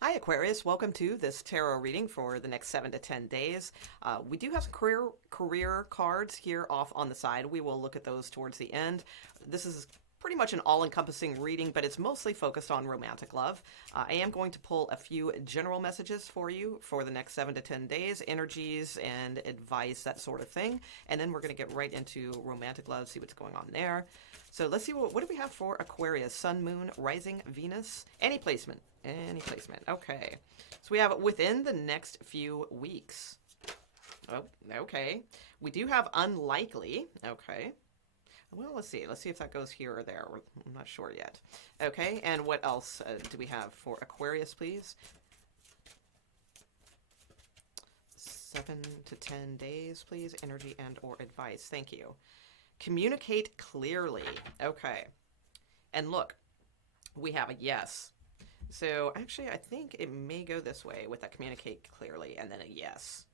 Hi Aquarius, welcome to this tarot reading for the next 7 to 10 days. We do have some career cards here off on the side. We will look at those towards the end. This is pretty much an all-encompassing reading, but it's mostly focused on romantic love. I am going to pull a few general messages for you for the next 7 to 10 days, energies and advice, that sort of thing. And then we're going to get right into romantic love, see what's going on there. So let's see, what do we have for Aquarius? Sun, Moon, Rising, Venus, any placement. Any placement. Okay. So we have within the next few weeks. Oh, okay. We do have unlikely. Okay. Well, let's see. Let's see if that goes here or there. I'm not sure yet. Okay. And what else do we have for Aquarius, please? 7 to 10 days, please. Energy and or advice. Thank you. Communicate clearly. Okay. And look, we have a yes. So actually, I think it may go this way with that communicate clearly and then a yes.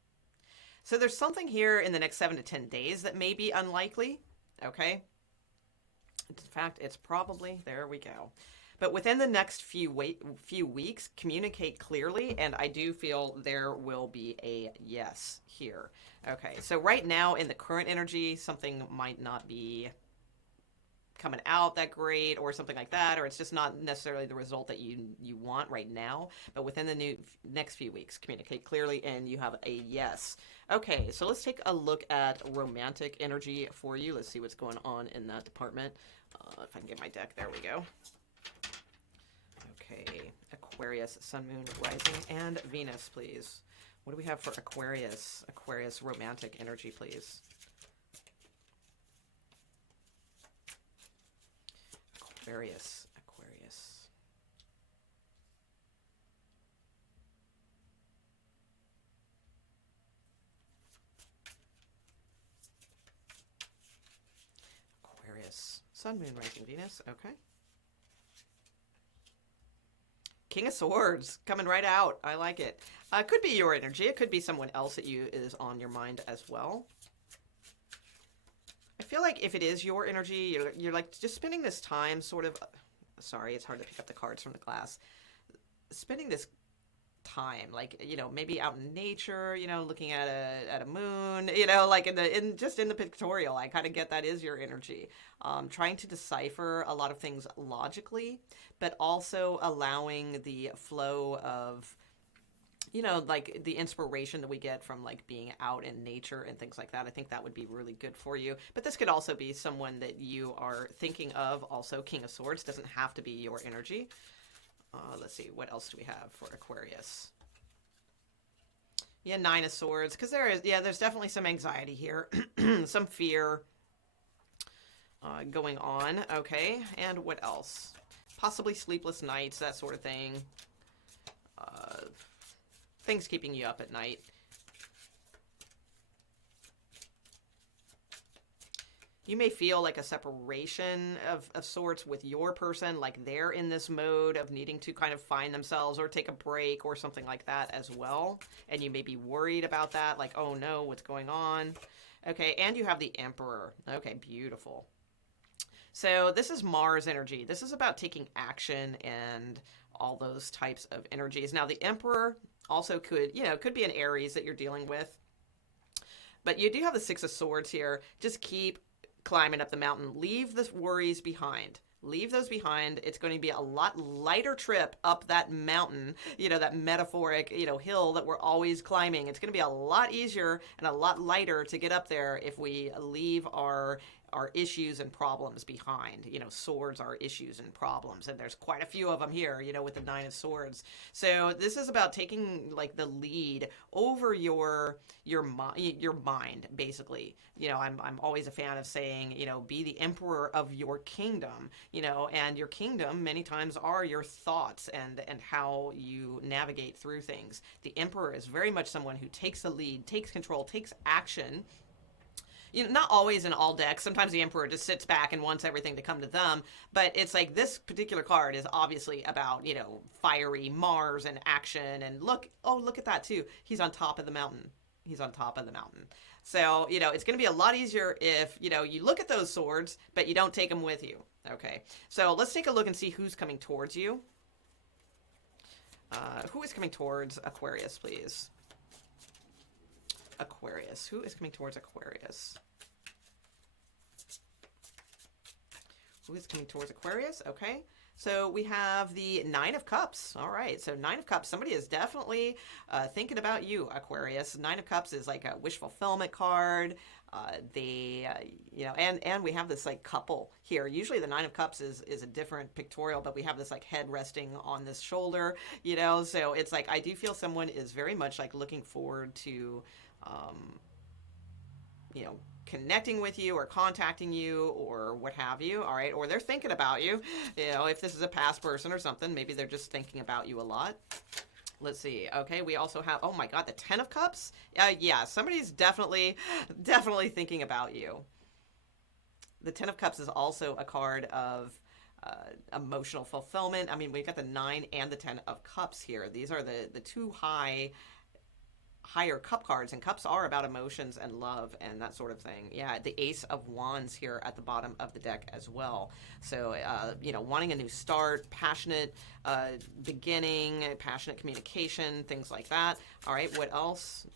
So there's something here in the next 7 to 10 days that may be unlikely. Okay. In fact, it's probably, there we go. But within the next few weeks, communicate clearly, and I do feel there will be a yes here. Okay, so right now in the current energy, something might not be coming out that great or something like that, or it's just not necessarily the result that you want right now. But within the next few weeks, communicate clearly and you have a yes. Okay, so let's take a look at romantic energy for you. Let's see what's going on in that department. If I can get my deck, there we go. Okay, Aquarius, Sun, Moon, Rising, and Venus, please. What do we have for Aquarius? Aquarius romantic energy, please. Aquarius. Aquarius. Sun, Moon, Rising, Venus. Okay. King of Swords coming right out. I like it. It could be your energy. It could be someone else that is on your mind as well. I feel like if it is your energy, you're like just spending this time sort of, sorry, it's hard to pick up the cards from the glass. Spending this time, like, you know, maybe out in nature, you know, looking at a moon, you know, like just in the pictorial, I kind of get that is your energy. Trying to decipher a lot of things logically, but also allowing the flow of, you know, like the inspiration that we get from like being out in nature and things like that. I think that would be really good for you. But this could also be someone that you are thinking of. Also, King of Swords doesn't have to be your energy. Let's see, what else do we have for Aquarius? Yeah, Nine of Swords, because there's definitely some anxiety here, some fear going on. Okay, and what else? Possibly sleepless nights, that sort of thing. Things keeping you up at night. You may feel like a separation of sorts with your person, like they're in this mode of needing to kind of find themselves or take a break or something like that as well. And you may be worried about that, like, oh no, what's going on? Okay, and you have the Emperor. Okay, beautiful. So this is Mars energy. This is about taking action and all those types of energies. Now the Emperor also could be an Aries that you're dealing with. But you do have the Six of Swords here. Just keep climbing up the mountain. Leave the worries behind. Leave those behind. It's going to be a lot lighter trip up that mountain, you know, that metaphoric, you know, hill that we're always climbing. It's going to be a lot easier and a lot lighter to get up there if we leave our issues and problems behind. You know, swords are issues and problems, and there's quite a few of them here, you know, with the Nine of Swords. So this is about taking like the lead over your mind, basically. You know, I'm always a fan of saying, you know, be the emperor of your kingdom, you know, and your kingdom many times are your thoughts and how you navigate through things. The emperor is very much someone who takes the lead, takes control, takes action. You know, not always in all decks. Sometimes the Emperor just sits back and wants everything to come to them. But it's like this particular card is obviously about, you know, fiery Mars and action. And look at that too. He's on top of the mountain. He's on top of the mountain. So, you know, it's going to be a lot easier if, you know, you look at those swords, but you don't take them with you. Okay. So let's take a look and see who's coming towards you. who is coming towards Aquarius, please? Aquarius. Who is coming towards Aquarius? Who is coming towards Aquarius? Okay. So we have the Nine of Cups. All right. So Nine of Cups. Somebody is definitely thinking about you, Aquarius. Nine of Cups is like a wish fulfillment card. You know, and we have this like couple here. Usually the Nine of Cups is a different pictorial, but we have this like head resting on this shoulder, you know, so it's like, I do feel someone is very much like looking forward to, you know, connecting with you or contacting you or what have you. All right. Or they're thinking about you, you know, if this is a past person or something, maybe they're just thinking about you a lot. Let's see. Okay, we also have, oh my God, the Ten of Cups. Yeah, somebody's definitely thinking about you. The Ten of Cups is also a card of emotional fulfillment. I mean, we've got the 9 and the 10 of Cups here. These are the two higher cup cards, and cups are about emotions and love and that sort of thing. Yeah, the Ace of Wands here at the bottom of the deck as well. So, you know, wanting a new start, passionate beginning, passionate communication, things like that. All right, what else?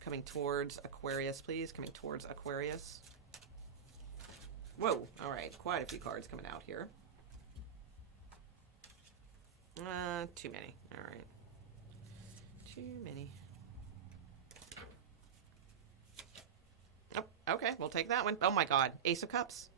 Coming towards Aquarius, please. Coming towards Aquarius. Whoa, all right, quite a few cards coming out here. Too many. All right. Too many. Oh, okay, we'll take that one. Oh my God, Ace of Cups.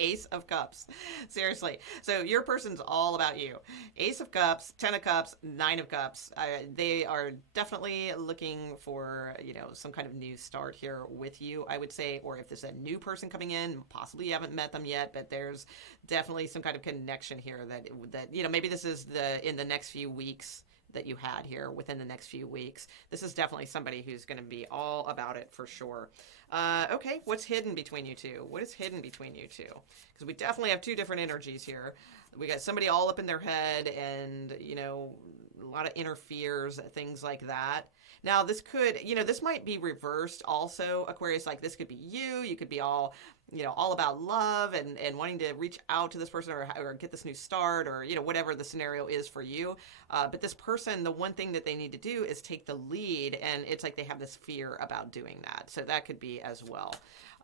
Ace of Cups. Seriously. So your person's all about you. Ace of Cups, 10 of Cups, 9 of Cups. They are definitely looking for, you know, some kind of new start here with you, I would say. Or if there's a new person coming in, possibly you haven't met them yet, but there's definitely some kind of connection here that you know, maybe this is in the next few weeks that you had here within the next few weeks. This is definitely somebody who's going to be all about it for sure. Okay, what's hidden between you two? What is hidden between you two? Because we definitely have two different energies here. We got somebody all up in their head and, you know, a lot of inner fears, things like that. Now, this could, you know, this might be reversed also, Aquarius. Like, this could be you. You could be all, you know, all about love and wanting to reach out to this person or get this new start or, you know, whatever the scenario is for you. But this person, the one thing that they need to do is take the lead, and it's like they have this fear about doing that. So that could be as well.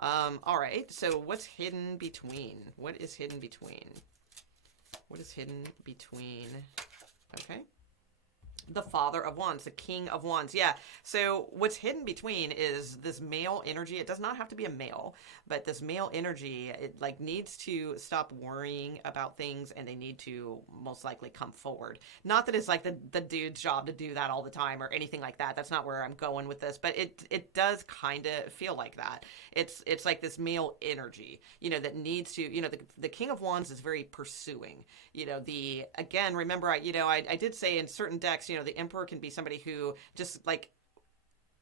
All right. So what's hidden between? What is hidden between? What is hidden between? Okay. The Father of Wands, the King of Wands. Yeah. So what's hidden between is this male energy. It does not have to be a male, but this male energy, it like needs to stop worrying about things, and they need to most likely come forward. Not that it's like the dude's job to do that all the time or anything like that. That's not where I'm going with this, but it does kind of feel like that. It's like this male energy, you know, that needs to, you know, the King of Wands is very pursuing, you know, again, remember, I did say in certain decks, you know, the Emperor can be somebody who just like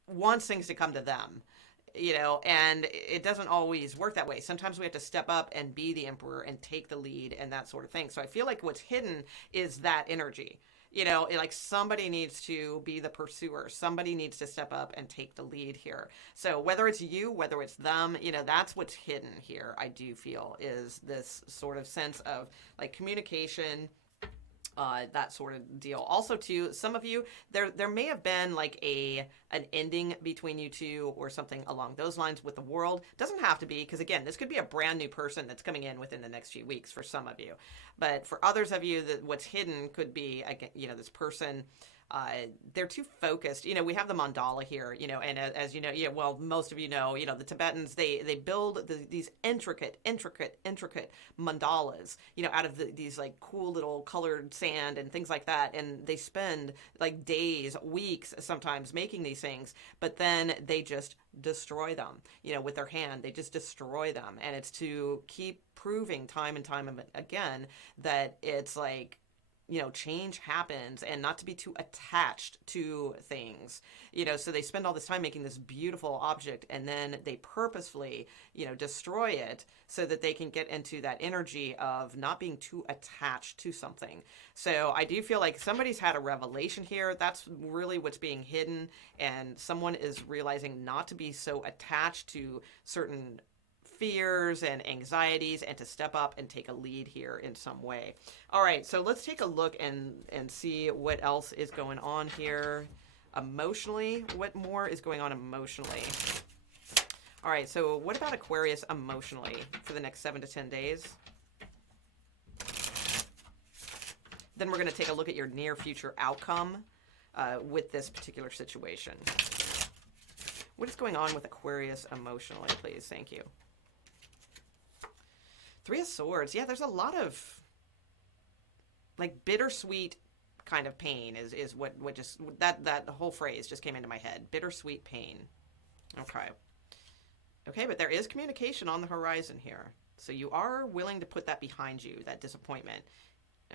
wants things to come to them, you know, and it doesn't always work that way. Sometimes we have to step up and be the Emperor and take the lead and that sort of thing. So I feel like what's hidden is that energy. You know, like somebody needs to be the pursuer. Somebody needs to step up and take the lead here. So whether it's you, whether it's them, you know, that's what's hidden here, I do feel, is this sort of sense of like communication, that sort of deal. Also, too, some of you, there may have been like an ending between you two or something along those lines with the world. Doesn't have to be, because again, this could be a brand new person that's coming in within the next few weeks for some of you. But for others of you, that what's hidden could be, you know, this person, they're too focused. You know, we have the mandala here, you know, and as you know, yeah, well, most of you know, the Tibetans, they build these intricate mandalas, you know, out of these like cool little colored sand and things like that. And they spend like days, weeks sometimes making these things, but then they just destroy them, you know, with their hand. They just destroy them. And it's to keep proving time and time again that it's like, you know, change happens, and not to be too attached to things, you know, so they spend all this time making this beautiful object, and then they purposefully, you know, destroy it so that they can get into that energy of not being too attached to something. So I do feel like somebody's had a revelation here. That's really what's being hidden, and someone is realizing not to be so attached to certain fears and anxieties and to step up and take a lead here in some way. All right, so let's take a look and see what else is going on here emotionally. What more is going on emotionally? All right, so what about Aquarius emotionally for the next 7 to 10 days? Then we're going to take a look at your near future outcome with this particular situation. What is going on with Aquarius emotionally, please? Thank you. Three of Swords. Yeah, there's a lot of like bittersweet kind of pain is what just that whole phrase just came into my head. Bittersweet pain. Okay. Okay, but there is communication on the horizon here. So you are willing to put that behind you, that disappointment.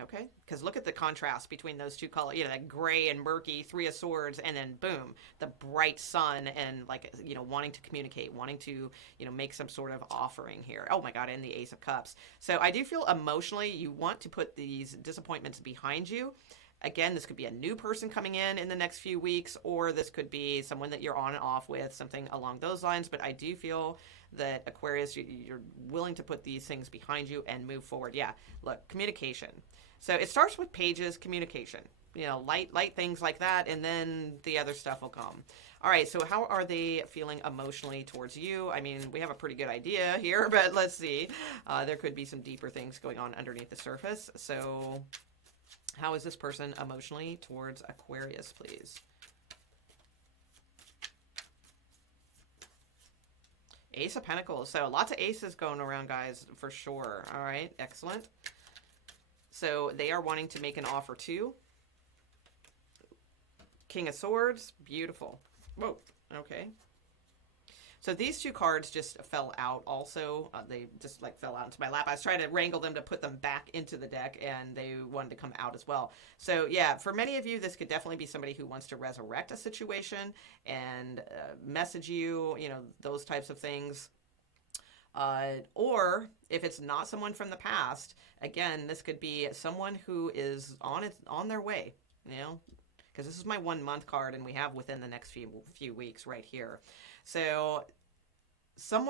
Okay, because look at the contrast between those two colors, you know, that gray and murky Three of Swords, and then boom, the bright sun and like, you know, wanting to communicate, wanting to, you know, make some sort of offering here. Oh my God, and the Ace of Cups. So I do feel emotionally you want to put these disappointments behind you. Again, this could be a new person coming in the next few weeks, or this could be someone that you're on and off with, something along those lines. But I do feel that Aquarius, you're willing to put these things behind you and move forward. Yeah, look, communication. So it starts with pages, communication, you know, light things like that, and then the other stuff will come. All right, so how are they feeling emotionally towards you? I mean, we have a pretty good idea here, but let's see. There could be some deeper things going on underneath the surface. So how is this person emotionally towards Aquarius, please? Ace of Pentacles. So lots of aces going around, guys, for sure. All right, excellent. So they are wanting to make an offer too. King of Swords. Beautiful. Whoa. Okay. So these two cards just fell out also. They just like fell out into my lap. I was trying to wrangle them to put them back into the deck, and they wanted to come out as well. So yeah, for many of you, this could definitely be somebody who wants to resurrect a situation and message you, you know, those types of things. Or if it's not someone from the past, again, this could be someone who is on their way, you know, because this is my 1 month card, and we have within the next few weeks right here. So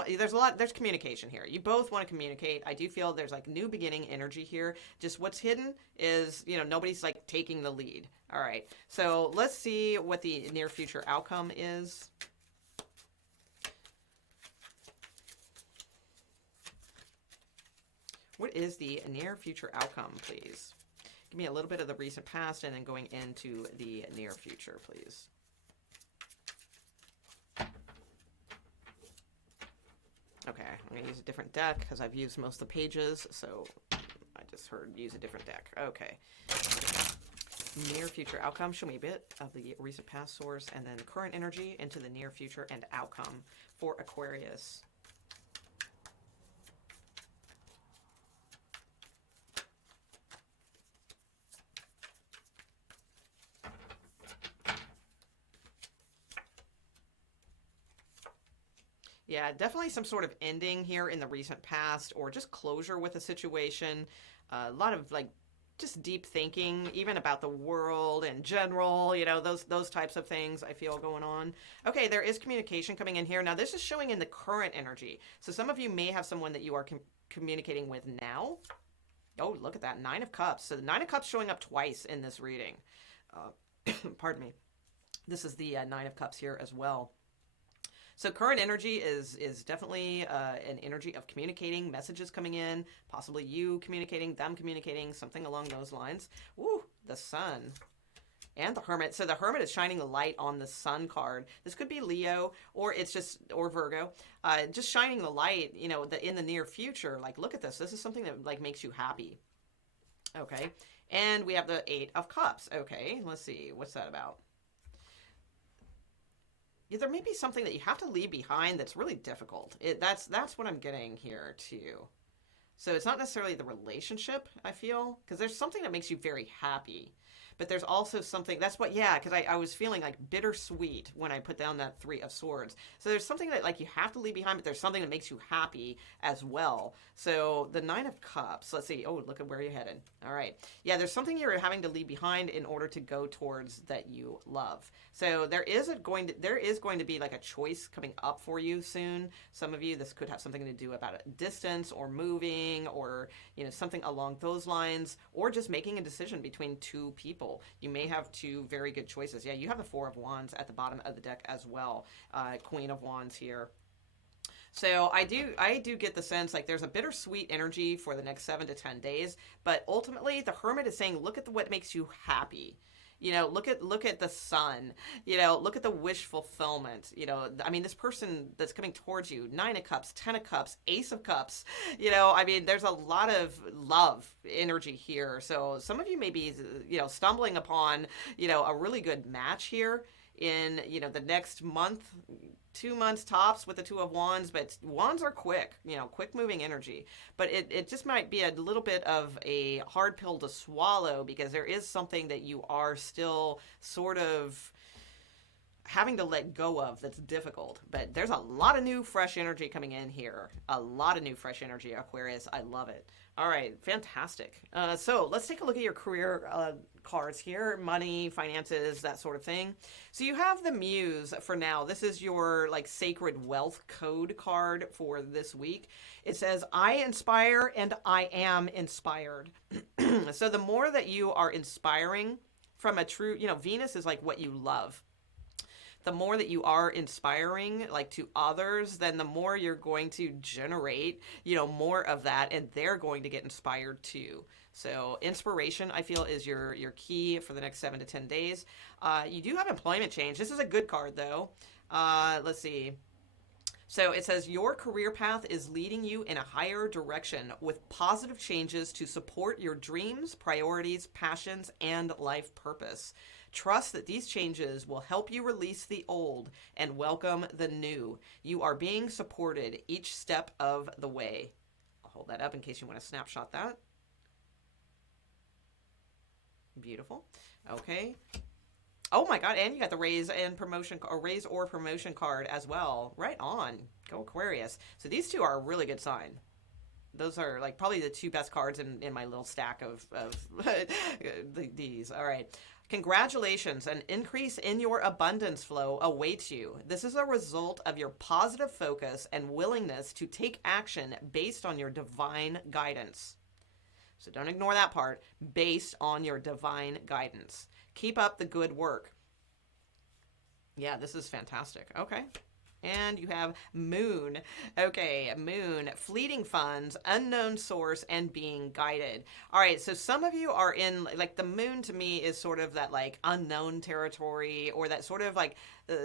there's communication here. You both want to communicate. I do feel there's like new beginning energy here. Just what's hidden is, you know, nobody's like taking the lead. All right. So let's see what the near future outcome is. What is the near future outcome, please? Give me a little bit of the recent past and then going into the near future, please. Okay, I'm going to use a different deck because I've used most of the pages, so I just heard use a different deck. Okay. Near future outcome. Show me a bit of the recent past source and then current energy into the near future and outcome for Aquarius. Yeah, definitely some sort of ending here in the recent past, or just closure with a situation. A lot of like just deep thinking, even about the world in general, you know, those types of things I feel going on. Okay, there is communication coming in here. Now, this is showing in the current energy. So some of you may have someone that you are communicating with now. Oh, look at that, 9 of Cups. So the 9 of Cups showing up twice in this reading. Pardon me. This is the 9 of Cups here as well. So current energy is definitely an energy of communicating, messages coming in, possibly you communicating, them communicating, something along those lines. Woo, the Sun and the Hermit. So the Hermit is shining the light on the Sun card. This could be Leo, or it's just, or Virgo, just shining the light, you know, in the near future. Like, look at this. This is something that like makes you happy. Okay. And we have the 8 of Cups. Okay. Let's see. What's that about? Yeah, there may be something that you have to leave behind that's really difficult. That's what I'm getting here too. So it's not necessarily the relationship, I feel, because there's something that makes you very happy. but there's also something that's what, yeah, because I was feeling like bittersweet when I put down that Three of Swords. So there's something that like you have to leave behind, but there's something that makes you happy as well. So the Nine of Cups, let's see. Oh, look at where you're headed. All right. Yeah, there's something you're having to leave behind in order to go towards that you love. So there is going to be like a choice coming up for you soon. Some of you, this could have something to do about a distance or moving or, you know, something along those lines, or just making a decision between two people. You may have two very good choices. Yeah, you have the Four of Wands at the bottom of the deck as well. Queen of Wands here. So I do get the sense like there's a bittersweet energy for the next 7 to 10 days, but ultimately the Hermit is saying, look at what makes you happy. You know, look at the sun. You know, look at the wish fulfillment. You know, I mean, this person that's coming towards you, Nine of Cups, Ten of Cups, Ace of Cups. You know, I mean, there's a lot of love energy here. So some of you may be, you know, stumbling upon, you know, a really good match here in, you know, the next month, 2 months tops with the Two of Wands, but wands are quick, you know, quick moving energy. But it just might be a little bit of a hard pill to swallow, because there is something that you are still sort of having to let go of that's difficult. But there's a lot of new fresh energy coming in here. A lot of new fresh energy, Aquarius. I love it. All right, fantastic. So let's take a look at your career cards here. Money, finances, that sort of thing. So you have the Muse for now. This is your like sacred wealth code card for this week. It says, I inspire and I am inspired. So the more that you are inspiring from a true, you know, Venus is like what you love. The more that you are inspiring like to others, then the more you're going to generate, you know, more of that, and they're going to get inspired too. So inspiration, I feel, is your key for the next 7 to 10 days. You do have employment change. This is a good card though. Let's see. So it says your career path is leading you in a higher direction with positive changes to support your dreams, priorities, passions, and life purpose. Trust that these changes will help you release the old and welcome the new. You are being supported each step of the way. I'll hold that up in case you want to snapshot that. Beautiful. Okay. Oh my God, and you got the raise or promotion card as well. Right on. Go Aquarius. So these two are a really good sign. Those are like probably the two best cards in my little stack of these. All right. Congratulations, an increase in your abundance flow awaits you. This is a result of your positive focus and willingness to take action based on your divine guidance. So don't ignore that part, based on your divine guidance. Keep up the good work. Yeah, this is fantastic. Okay. And you have Moon. Okay, Moon, fleeting funds, unknown source, and being guided. All right, so some of you are in, like, the Moon to me is sort of that, like, unknown territory, or that sort of, like,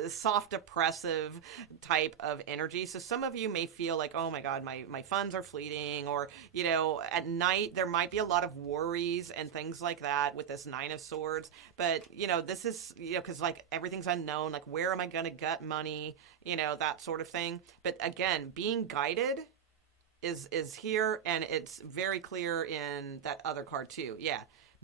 soft depressive type of energy. So some of you may feel like, oh my God, my funds are fleeting, or, you know, at night there might be a lot of worries and things like that with this Nine of Swords. But, you know, this is, you know, because like everything's unknown, like where am I going to get money, you know, that sort of thing. But again, being guided is here, and it's very clear in that other card too. Yeah.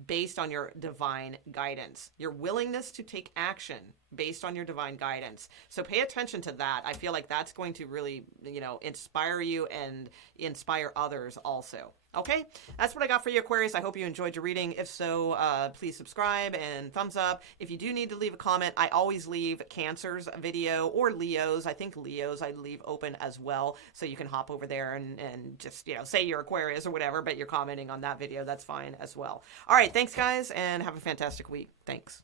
Based on your divine guidance, your willingness to take action based on your divine guidance. So pay attention to that. I feel like that's going to really, you know, inspire you and inspire others also. Okay, that's what I got for you, Aquarius. I hope you enjoyed your reading. If so, please subscribe and thumbs up. If you do need to leave a comment, I always leave Cancer's video, or Leo's. I think Leo's I leave open as well, so you can hop over there and just, you know, say you're Aquarius or whatever, but you're commenting on that video. That's fine as well. All right, thanks guys, and have a fantastic week. Thanks.